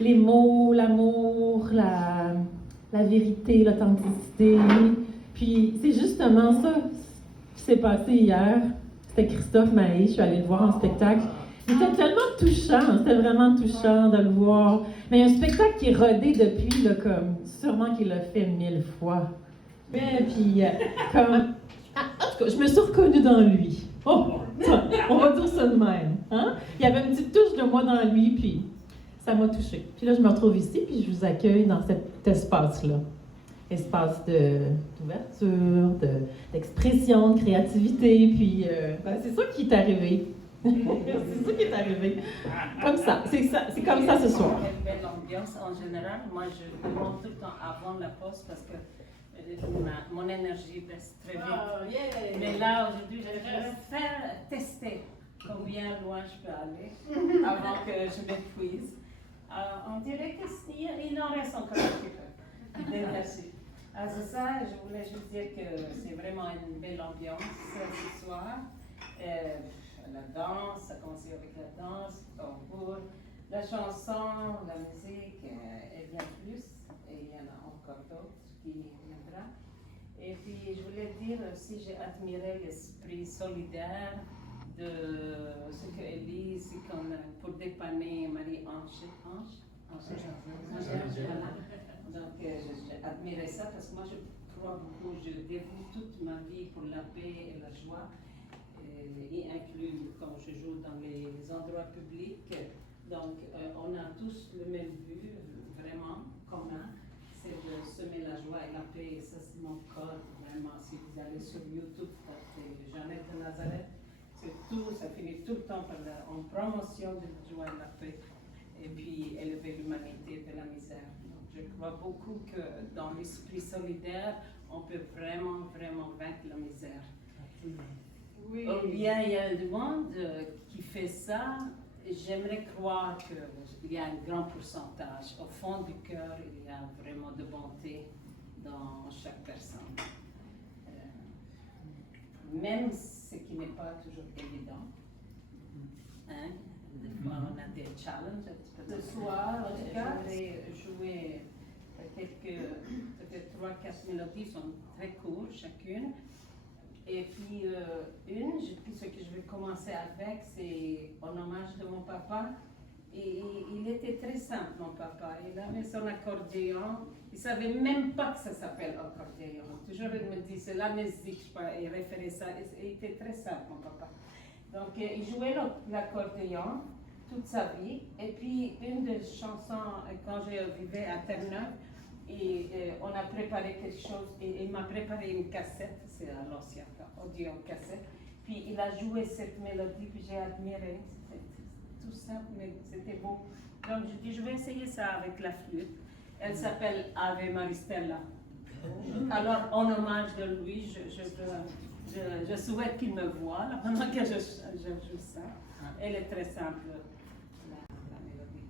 les mots, l'amour, la vérité, l'authenticité. Puis c'est justement ça qui s'est passé hier. C'était Christophe Maé, je suis allée le voir en spectacle. C'était tellement touchant, c'était vraiment touchant de le voir. Mais un spectacle qui est rodé depuis, là, comme, sûrement qu'il l'a fait 1000 fois. Mais puis, comme, en tout cas, je me suis reconnue dans lui. Oh, on va dire ça de même. Hein? Il y avait une petite touche de moi dans lui, puis ça m'a touchée. Puis là, je me retrouve ici, puis je vous accueille dans cet espace-là. Espace d'ouverture, d'expression, de créativité, puis c'est ça qui est arrivé. C'est ça qui est arrivé. Comme ça. C'est comme ça ce soir. Une belle ambiance en général. Moi, je demande tout le temps avant la pause parce que mon énergie baisse très vite. Oh, yeah. Mais là, aujourd'hui, je vais faire tester combien loin je peux aller avant que je m'épuise. On dirait qu'il en reste encore un petit peu d'énergie. C'est ça, je voulais juste dire que c'est vraiment une belle ambiance ce soir. La danse, ça commence avec la danse, le tambour, la chanson, la musique et bien plus. Et il y en a encore d'autres qui viendront. Et puis je voulais dire aussi, j'ai admiré l'esprit solidaire de ce que Élise, pour dépanner Marie-Ange. Donc j'ai admiré ça parce que moi je crois beaucoup, je dévoue toute ma vie pour la paix et la joie. Y inclut quand je joue dans les endroits publics. Donc, on a tous le même but, vraiment commun, c'est de semer la joie et la paix. Et ça, c'est mon code, vraiment. Si vous allez sur YouTube, tapez Jeannette de Nazareth, c'est tout, ça finit tout le temps par en promotion de la joie et la paix. Et puis, élever l'humanité de la misère. Donc, je crois beaucoup que dans l'esprit solidaire, on peut vraiment, vraiment vaincre la misère. Oui. Ou bien il y a du monde qui fait ça. J'aimerais croire qu'il y a un grand pourcentage. Au fond du cœur, il y a vraiment de bonté dans chaque personne. Même ce qui n'est pas toujours évident. Hein? Des fois, on a des challenges. Ce soir, en tout cas, j'ai joué peut-être 3-4 mélodies, sont très courtes chacune. Et puis, ce que je vais commencer avec, c'est en hommage de mon papa. Et il était très simple, mon papa. Il avait son accordéon. Il ne savait même pas que ça s'appelle accordéon. Toujours, il me dit, c'est la musique, je sais il référait ça. Il était très simple, mon papa. Donc, il jouait l'accordéon toute sa vie. Et puis, une des chansons, quand je vivais à Terre-Neuve, on a préparé quelque chose, et il m'a préparé une cassette, c'est à l'ancien audio cassette, puis il a joué cette mélodie, puis j'ai admiré, c'était tout simple, mais c'était beau. Donc je dis, je vais essayer ça avec la flûte. Elle s'appelle Ave Maristella. Alors, en hommage de lui, je souhaite qu'il me voie là, pendant que je joue ça. Elle est très simple, la mélodie.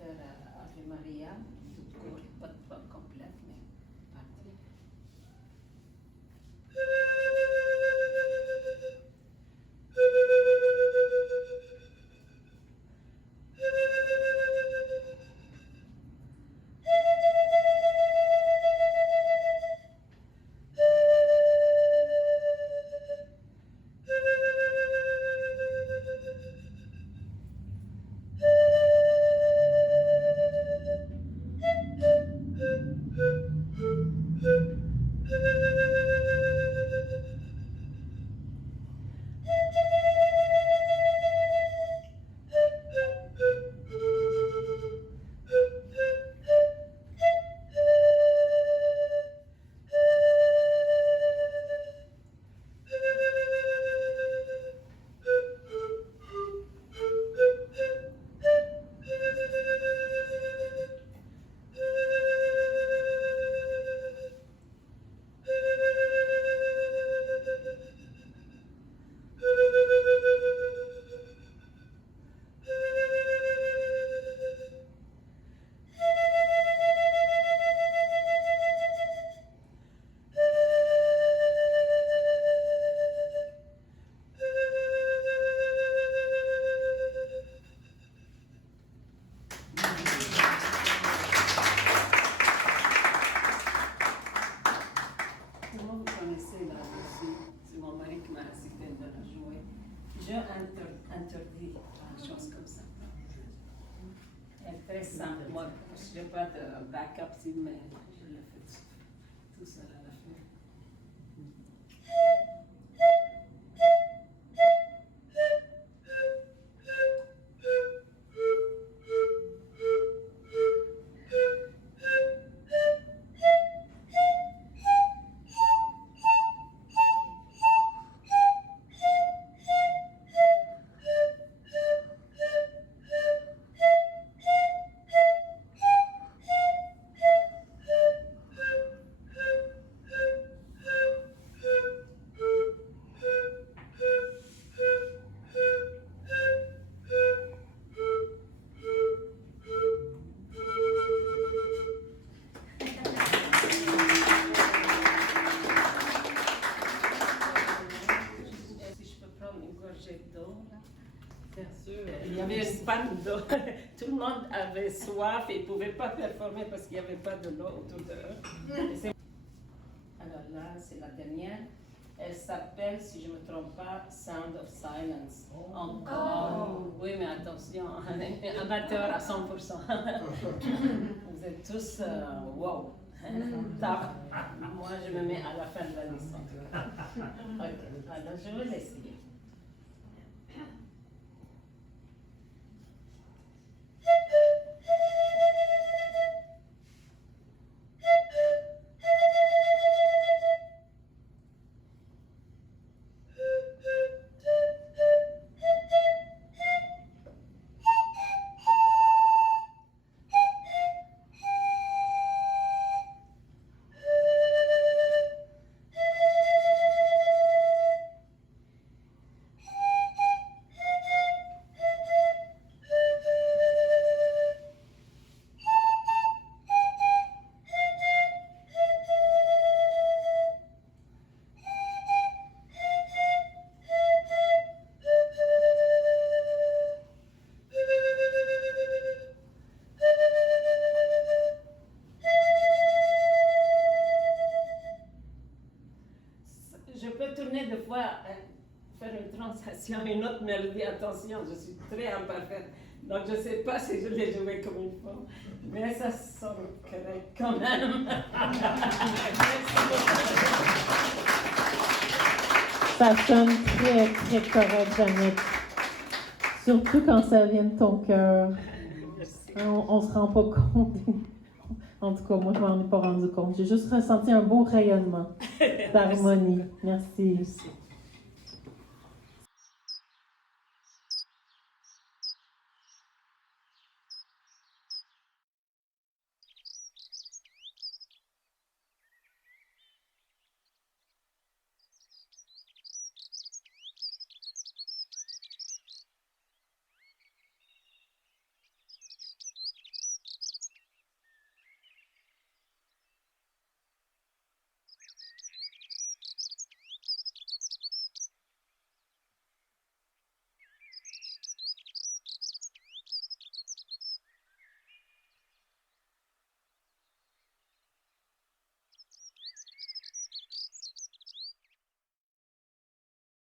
Ave Maria, toute courte, pas complète, mais partie. interdit une chose comme ça. Elle est très simple. Moi, je n'ai pas de backup, mais je l'ai fait tout seul à la fin. Il y avait une panne d'eau. Tout le monde avait soif et ne pouvait pas performer parce qu'il n'y avait pas de l'eau autour d'eux. Alors là, c'est la dernière. Elle s'appelle, si je ne me trompe pas, Sound of Silence. Encore. Oui, mais attention, amateur à 100%. Vous êtes tous wow. Top. Moi, je me mets à la fin de la liste. Ok, alors je vais l'essayer. Je peux tourner deux fois, faire une translation, une autre mélodie. Attention, je suis très imparfaite. Donc je ne sais pas si je l'ai joué comme il faut. Mais ça sonne correct quand même. Ça sonne très, très correct, Jeannette. Surtout quand ça vient de ton cœur. On se rend pas compte. En tout cas, moi, je m'en ai pas rendu compte. J'ai juste ressenti un beau rayonnement d'harmonie. Merci.